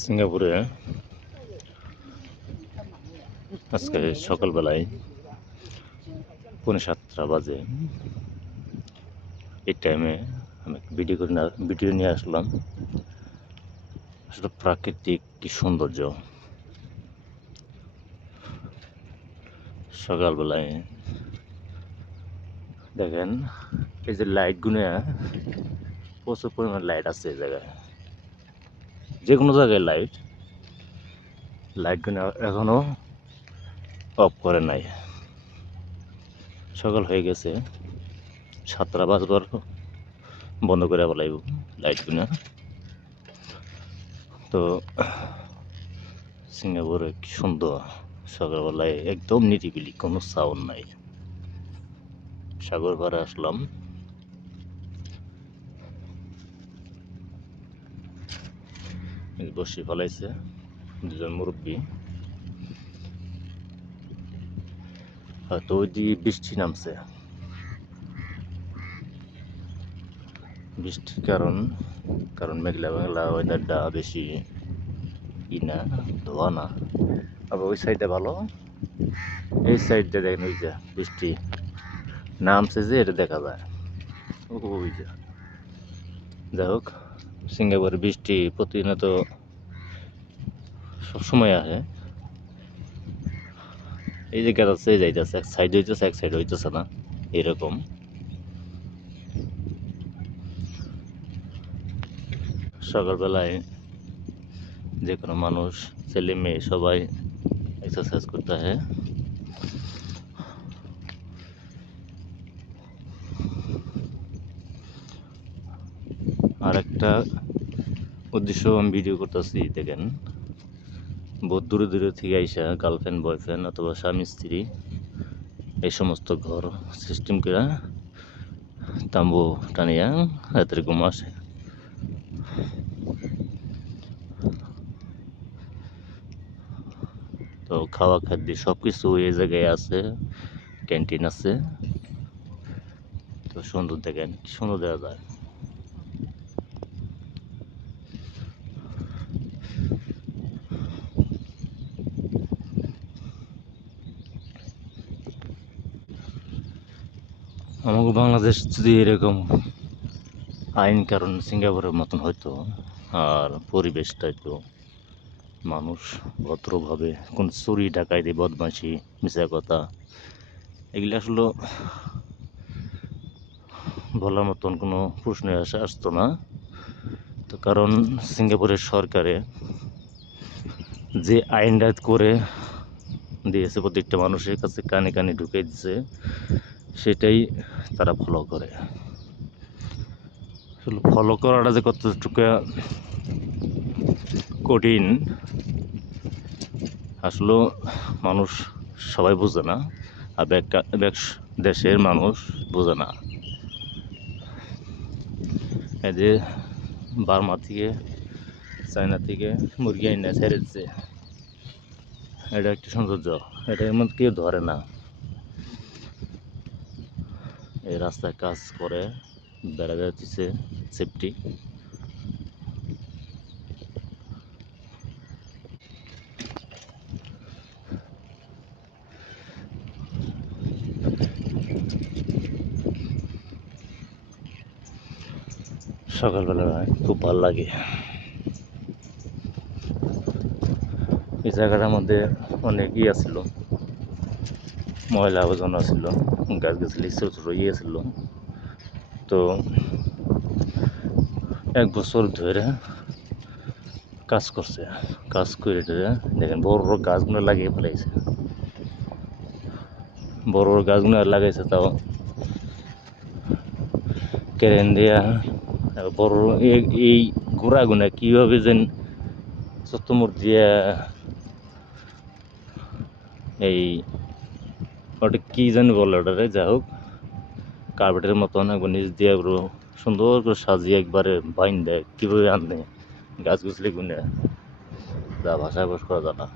সিঙ্গাপুরে আজকে সকালবেলায় 7:45 বাজে। এই টাইমে আমি ভিডিও নিয়ে আসলাম। আসলে প্রাকৃতিক কি সৌন্দর্য! সকালবেলায় দেখেন, এই যে লাইটগুলো, প্রচুর পরিমাণ লাইট আছে এই জায়গায়। যে কোনো জায়গায় লাইটগুলো এখনো অফ করে নাই। সকাল হয়ে গেছে, 7টা বাজবার বন্ধ করে বলাইব লাইটগুলো। তো সিঙ্গাপুরে কি সুন্দর! সকালবেলায় একদম নিরিবিলি, কোনো সাউন্ড নাই। সাগর পাড়ে আসলাম। বসে ফেলাইছে দুজন মুরব্বী। হয়তো ওই দিয়ে বৃষ্টি নামছে। বৃষ্টির কারণ মেঘলা ওয়েদারটা বেশি না, ধোয়া না। আবার ওই সাইডে ভালো, এই সাইডটা দেখেন, ওই যে বৃষ্টি নামছে যে এটা দেখা যায়। ওই যে, যাই হোক, সিঙ্গাপুরে বৃষ্টি প্রতিনিয়ত সবসময় আসে। এই যে গেছে যাইতেছে, এক সাইড হইতেছে এক সাইড হইতেছে না, এরকম। সকালবেলায় যে কোনো মানুষ, ছেলে মেয়ে সবাই এক্সারসাইজ করতে হয়। আর একটা উদ্দেশ্য আমি ভিডিও করতেছি, দেখেন, বহুত দূরে দূরে থেকে আইসা গার্লফ্রেন্ড বয়ফ্রেন্ড অথবা স্বামী স্ত্রী এই সমস্ত ঘর সিস্টেম করে তাম্বু টানিয়া রাতের ঘুম আসে। তো খাওয়া খাদ্য সব কিছু এই জায়গায় আছে, ক্যান্টিন আছে। তো সুন্দর, দেখেন কি সুন্দর দেখা যায়। আমাকে বাংলাদেশ যদি এরকম আইন কারণ সিঙ্গাপুরের মতন হইতো, আর পরিবেশটা তো মানুষ ভদ্রভাবে, কোন চুরি ডাকাইতি বদমাশি মিশা কথা এগুলি আসলে বলার মতন কোনো প্রশ্ন আসতো না। তো কারণ সিঙ্গাপুরের সরকারে যে আইনটা করে দিয়েছে, প্রত্যেকটা মানুষের কাছে কানে কানে ঢুকে দিচ্ছে, সেটাই তারা ফলো করে। ফলো করাটা যে কতটুকু কঠিন আসলে মানুষ সবাই বোঝে না, আর দেশের মানুষ বোঝে না। এই যে বার্মা থেকে, চায়না থেকে মুরগি আইনা ছেড়ে দিচ্ছে, এটা একটা সৌন্দর্য। এটা এমন কেউ ধরে না। এই রাস্তায় কাজ করে বেড়া যাচ্ছে সেফটি। সকালবেলা খুব ভালো লাগে। এই জায়গাটার মধ্যে অনেক আছিল, ময়লা আবর্জনা ছিল, গাছ গাছলি ছোট ছোট ছিল। তো 1 বছর ধরে কাজ করছে, কাজ করে দেখেন বড় বড় গাছগুলো লাগিয়ে ফেলাইছে। বড় বড় গাছগুলো লাগাইছে, তাও কেরেন দিয়া বড় এই গোড়াগুনা কীভাবে যেন চত্বমুর দিয়া, এই ওটা কী যেন বলে ওটারে, যাই হোক, কার্পেটের মতন একবার নিচ দিয়ে পুরো সুন্দর করে সাজিয়ে একবারে বাইন দেয়। কীভাবে আনবে গাছগুছলি গুনে, যা ভাষায় বস করা যায় না।